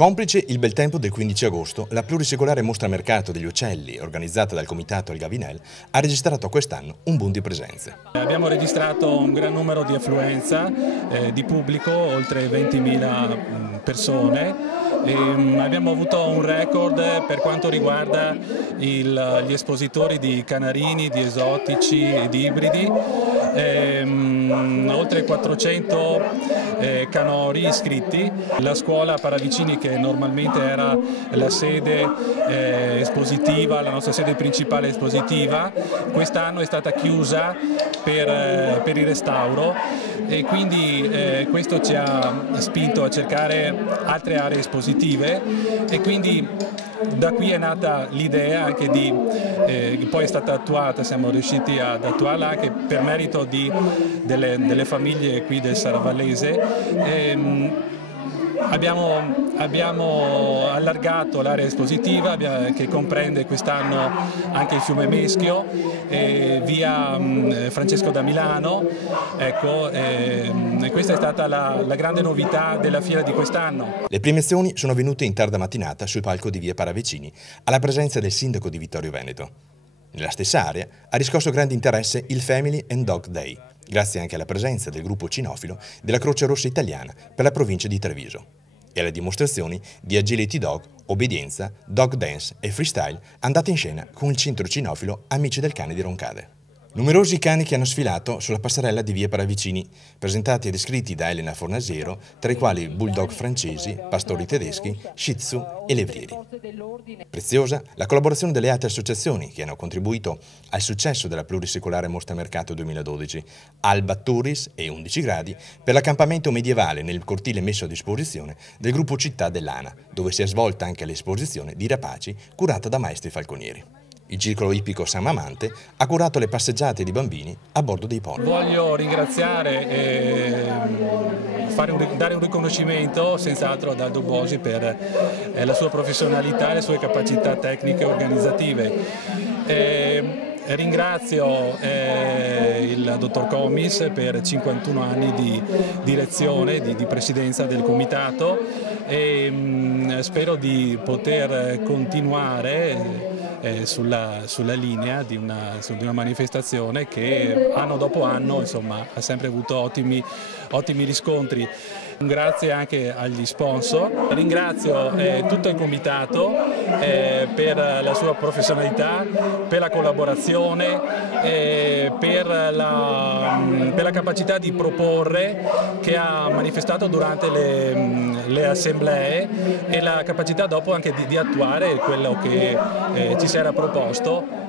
Complice il bel tempo del 15 agosto, la plurisecolare mostra mercato degli uccelli, organizzata dal comitato Il Gavinel, ha registrato quest'anno un boom di presenze. Abbiamo registrato un gran numero di affluenza di pubblico, oltre 20.000 persone. Abbiamo avuto un record per quanto riguarda gli espositori di canarini, di esotici e di ibridi. Oltre 400 canori iscritti. La scuola Paravicini, che normalmente era la sede espositiva, la nostra sede principale espositiva, quest'anno è stata chiusa per il restauro e quindi questo ci ha spinto a cercare altre aree espositive e quindi da qui è nata l'idea anche che poi è stata attuata, siamo riusciti ad attuarla anche per merito delle famiglie qui del Saravallese. Abbiamo allargato l'area espositiva che comprende quest'anno anche il fiume Meschio, via Francesco da Milano, ecco, e questa è stata la grande novità della fiera di quest'anno. Le premiazioni sono avvenute in tarda mattinata sul palco di via Paravicini, alla presenza del sindaco di Vittorio Veneto. Nella stessa area ha riscosso grande interesse il Family and Dog Day, grazie anche alla presenza del gruppo cinofilo della Croce Rossa Italiana per la provincia di Treviso e alle dimostrazioni di agility dog, obbedienza, dog dance e freestyle andate in scena con il centro cinofilo Amici del Cane di Roncade. Numerosi cani che hanno sfilato sulla passerella di via Paravicini, presentati e descritti da Elena Fornasiero, tra i quali bulldog francesi, pastori tedeschi, shih tzu e levrieri. Preziosa la collaborazione delle altre associazioni che hanno contribuito al successo della plurisecolare Mostra Mercato 2012, Alba Touris e 11 Gradi, per l'accampamento medievale nel cortile messo a disposizione del gruppo Città dell'Ana, dove si è svolta anche l'esposizione di rapaci curata da maestri falconieri. Il circolo ippico San Mamante ha curato le passeggiate di bambini a bordo dei pony. Voglio ringraziare e dare un riconoscimento senz'altro ad Aldo Bosi per la sua professionalità e le sue capacità tecniche e organizzative. Ringrazio il dottor Comis per 51 anni di direzione, di presidenza del comitato e spero di poter continuare sulla linea di una manifestazione che anno dopo anno insomma, ha sempre avuto ottimi riscontri. Grazie anche agli sponsor, ringrazio tutto il comitato per la sua professionalità, per la collaborazione, per la capacità di proporre che ha manifestato durante le assemblee e la capacità dopo anche di attuare quello che ci si era proposto.